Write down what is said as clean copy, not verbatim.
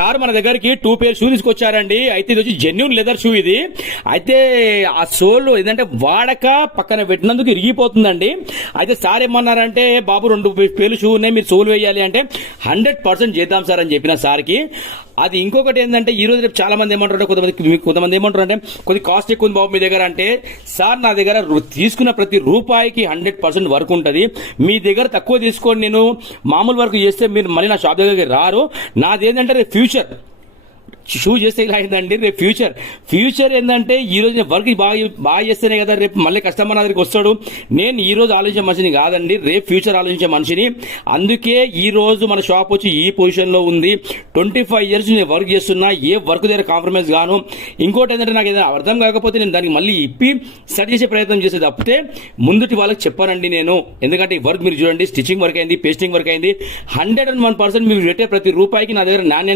Sir మన దగ్గరికి 2 పేర్ shoe తీసుకొచ్చారండి. అయితే ఇది వచ్చి జెన్యూన్ లెదర్ షూ ఇది. అయితే ఆ సోల్ ఏంటంటే వాడక పక్కన పెట్టినందుకు ఇరిగిపోతుందండి. అయితే సార్ ఏమన్నారంటే బాబు 2 పేర్లు షూ ఉన్నాయి, మీరు సోల్ వేయాలి అంటే 100% చేద్దాం సార్ అని చెప్పిన సార్కి. అది ఇంకొకటి ఏంటంటే ఈ రోజు రేపు చాలా మంది ఏమంటారు, కొంతమంది ఏమంటారు అంటే కొద్ది కాస్ట్ ఎక్కువ ఉంది బాబు మీ దగ్గర అంటే, సార్ నా దగ్గర తీసుకున్న ప్రతి రూపాయికి 100% వర్క్ ఉంటుంది. మీ దగ్గర తక్కువ తీసుకొని నేను మామూలు వర్క్ చేస్తే మీరు మళ్ళీ నా షాప్ దగ్గరికి రారు. నాది ఏంటంటే రేపు ఫ్యూచర్ షూ చేస్తే ఇలా అయిందండి. రేపు ఫ్యూచర్ ఏంటంటే ఈ రోజు నేను వర్క్ బాగా చేస్తేనే కదా రేపు మళ్ళీ కస్టమర్ నా దగ్గరికి వస్తాడు. నేను ఈ రోజు ఆలోచించే మనిషిని కాదండి, రేపు ఫ్యూచర్ ఆలోచించే మనిషిని. అందుకే ఈ రోజు మన షాప్ వచ్చి ఈ పొజిషన్ లో ఉంది. 25 years నేను వర్క్ చేస్తున్నా, ఏ వర్క్ దగ్గర కాంప్రమైజ్ గాను. ఇంకోటి ఏంటంటే నాకు ఏదైనా అర్థం కాకపోతే నేను దానికి మళ్ళీ ఇప్పి సెట్ చేసే ప్రయత్నం చేసేది తప్పితే ముందుటి వాళ్ళకి చెప్పానండి నేను. ఎందుకంటే ఈ వర్క్ మీరు చూడండి, స్టిచ్చింగ్ వర్క్ అయింది, పేస్టింగ్ వర్క్ అయింది. 101% మీరు పెట్టే ప్రతి రూపాయికి నా దగ్గర నాణ్యమైన